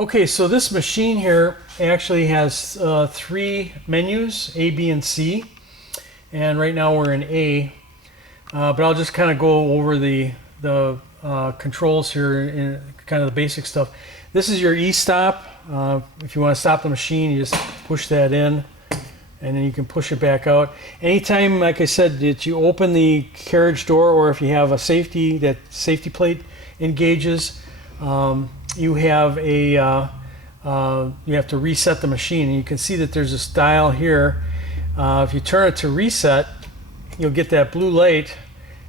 Okay, so this machine here actually has three menus, A, B, and C. And right now we're in A. But I'll just kind of go over the controls here and kind of the basic stuff. This is your E-stop. If you want to stop the machine, you just push that in, and then you can push it back out. Anytime, like I said, that you open the carriage door, or if you have a safety plate engages, you have to reset the machine. And you can see that there's this dial here. If you turn it to reset, you'll get that blue light,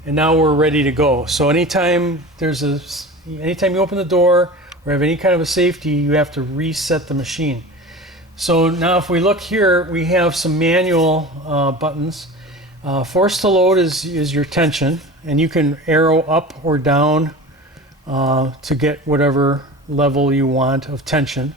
and now we're ready to go. So anytime you open the door or have any kind of a safety, you have to reset the machine. So now if we look here, we have some manual buttons. Force to load is your tension, and you can arrow up or down to get whatever level you want of tension.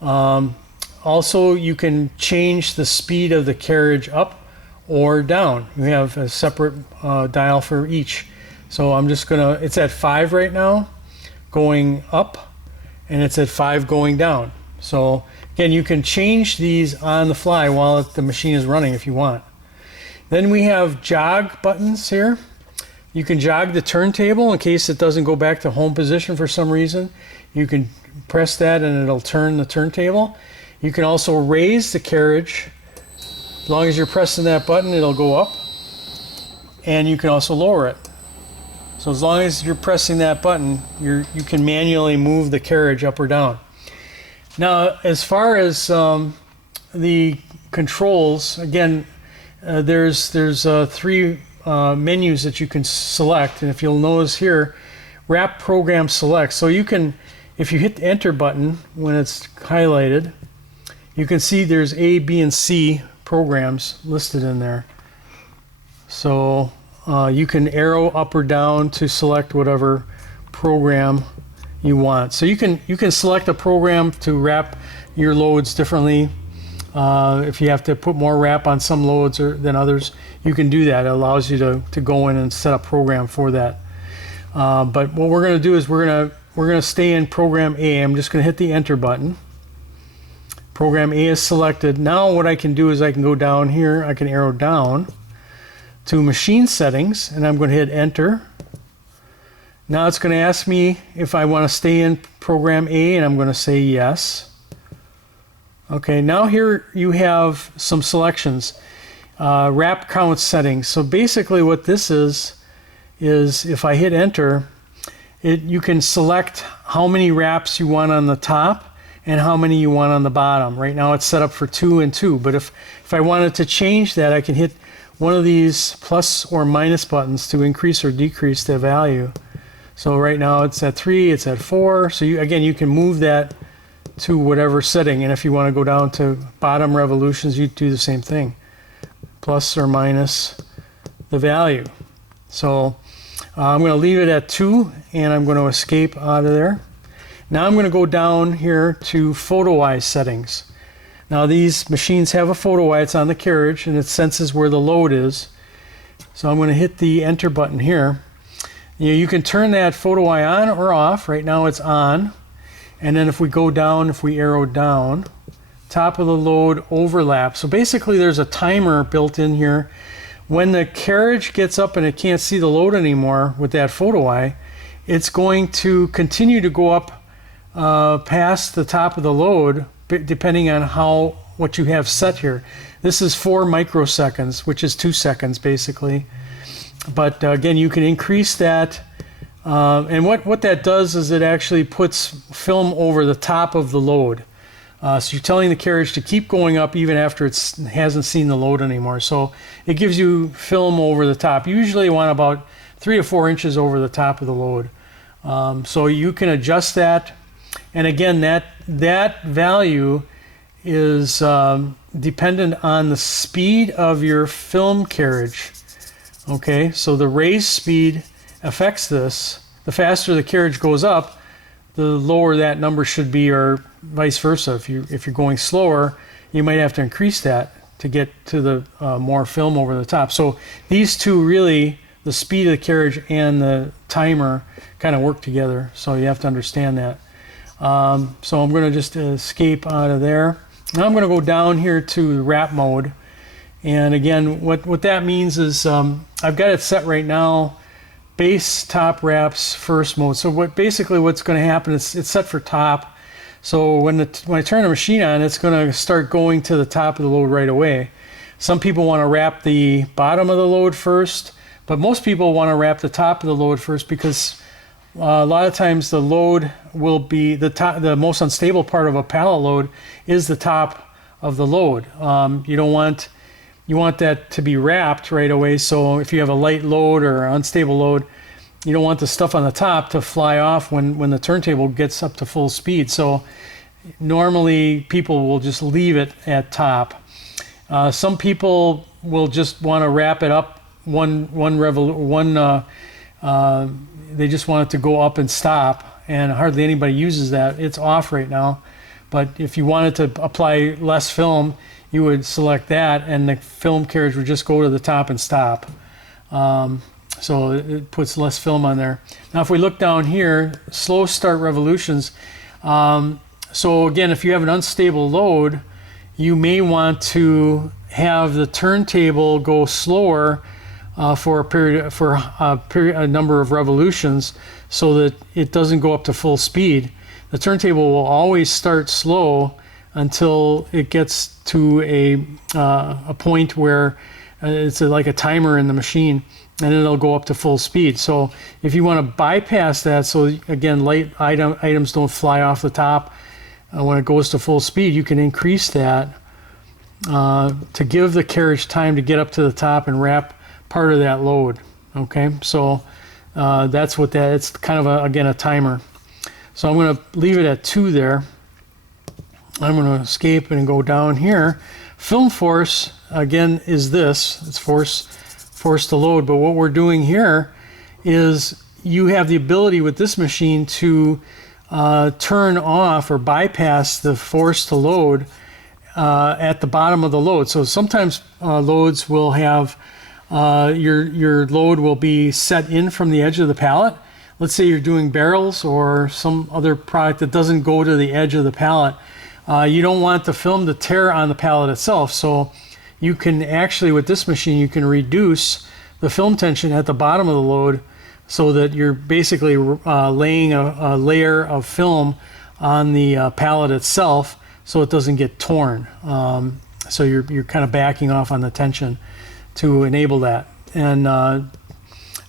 Also, you can change the speed of the carriage up or down. You have a separate dial for each. So it's at 5 right now going up, and it's at 5 going down. So again, you can change these on the fly while the machine is running if you want. Then we have jog buttons here. You can jog the turntable in case it doesn't go back to home position for some reason. You can press that and it'll turn the turntable. You can also raise the carriage. As long as you're pressing that button, it'll go up. And you can also lower it. So as long as you're pressing that button, you can manually move the carriage up or down. Now, as far as the controls, again, there's three menus that you can select, and if you'll notice here, wrap program select. So you can, if you hit the enter button when it's highlighted, you can see there's A, B, and C programs listed in there. So you can arrow up or down to select whatever program you want. So you can select a program to wrap your loads differently. If you have to put more wrap on some loads than others, you can do that. It allows you to go in and set a program for that. But what we're going to do is we're going to stay in program A. I'm just going to hit the enter button. Program A is selected. Now what I can do is I can go down here. I can arrow down to machine settings, and I'm going to hit enter. Now it's going to ask me if I want to stay in program A, and I'm going to say yes. Okay, now here you have some selections. Wrap count settings. So basically what this is if I hit enter, you can select how many wraps you want on the top and how many you want on the bottom. Right now it's set up for 2 and 2, but if I wanted to change that, I can hit one of these plus or minus buttons to increase or decrease the value. So right now it's at 3, it's at 4. So you can move that to whatever setting, and if you want to go down to bottom revolutions, you do the same thing, plus or minus the value. So I'm going to leave it at 2, and I'm going to escape out of there. Now I'm going to go down here to photo eye settings. Now these machines have a photo eye. It's on the carriage, and it senses where the load is. So I'm going to hit the enter button here. You can turn that photo eye on or off. Right now it's on. And then if we go down, if we arrow down, top of the load overlap. So basically there's a timer built in here. When the carriage gets up and it can't see the load anymore with that photo eye, it's going to continue to go up past the top of the load, depending on what you have set here. This is 4 microseconds, which is 2 seconds basically. But again, you can increase that. And what that does is it actually puts film over the top of the load. So you're telling the carriage to keep going up even after it hasn't seen the load anymore. So it gives you film over the top. You usually want about 3 to 4 inches over the top of the load. So you can adjust that. And again, that value is dependent on the speed of your film carriage. Okay, so the raise speed affects this. The faster the carriage goes up, the lower that number should be, or vice versa. If you're going slower, you might have to increase that to get to the more film over the top. So these two really, the speed of the carriage and the timer, kind of work together. So you have to understand that. So I'm going to just escape out of there. Now I'm going to go down here to wrap mode. And again, what that means is I've got it set right now, base top wraps first mode. So basically what's going to happen is it's set for top. So when I turn the machine on, it's going to start going to the top of the load right away. Some people want to wrap the bottom of the load first, but most people want to wrap the top of the load first because a lot of times the load will be the most unstable part of a pallet load is the top of the load. You want that to be wrapped right away. So if you have a light load or unstable load, you don't want the stuff on the top to fly off when the turntable gets up to full speed. So normally people will just leave it at top. Some people will just want to wrap it up they just want it to go up and stop, and hardly anybody uses that. It's off right now. But if you wanted to apply less film, you would select that, and the film carriage would just go to the top and stop. So it puts less film on there. Now if we look down here, slow start revolutions. So again, if you have an unstable load, you may want to have the turntable go slower for a number of revolutions so that it doesn't go up to full speed. The turntable will always start slow until it gets to a point where it's like a timer in the machine, and then it'll go up to full speed. So if you want to bypass that, so again light items don't fly off the top when it goes to full speed, you can increase that to give the carriage time to get up to the top and wrap part of that load. Okay, so that's what that, it's kind of again a timer. So I'm going to leave it at 2 there. I'm going to escape and go down here. Film force again is this, it's force to load, but what we're doing here is you have the ability with this machine to turn off or bypass the force to load at the bottom of the load. So sometimes loads will have your load will be set in from the edge of the pallet. Let's say you're doing barrels or some other product that doesn't go to the edge of the pallet. You don't want the film to tear on the pallet itself, so you can actually, with this machine, you can reduce the film tension at the bottom of the load so that you're basically laying a layer of film on the pallet itself so it doesn't get torn. So you're kind of backing off on the tension to enable that. And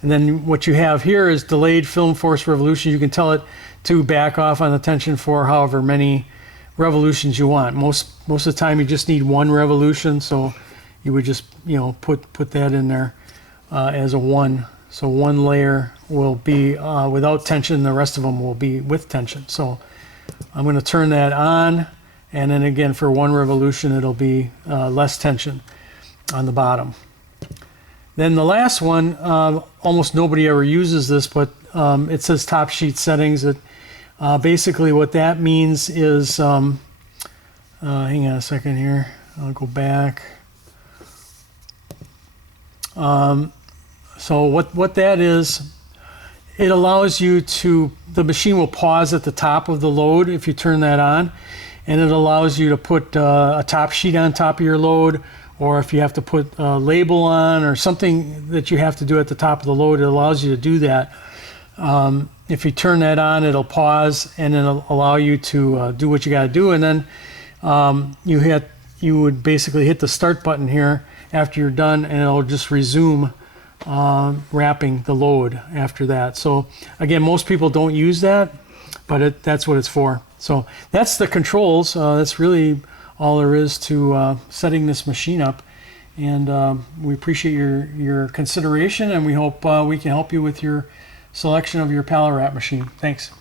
then what you have here is delayed film force revolution. You can tell it to back off on the tension for however many revolutions you want. Most of the time you just need 1 revolution, so you would just put that in there as a 1. So 1 layer will be without tension, the rest of them will be with tension. So I'm going to turn that on, and then again for 1 revolution it'll be less tension on the bottom. Then the last one, almost nobody ever uses this, but it says top sheet settings. Basically what that means is, hang on a second here, I'll go back. So what that is, it allows you to, the machine will pause at the top of the load if you turn that on, and it allows you to put a top sheet on top of your load, or if you have to put a label on or something that you have to do at the top of the load, it allows you to do that. If you turn that on, it'll pause and it'll allow you to do what you got to do, and then you would basically hit the start button here after you're done, and it'll just resume wrapping the load after that. So again, most people don't use that, but that's what it's for. So that's the controls. That's really all there is to setting this machine up, and we appreciate your consideration, and we hope we can help you with your selection of your pallet wrap machine. Thanks.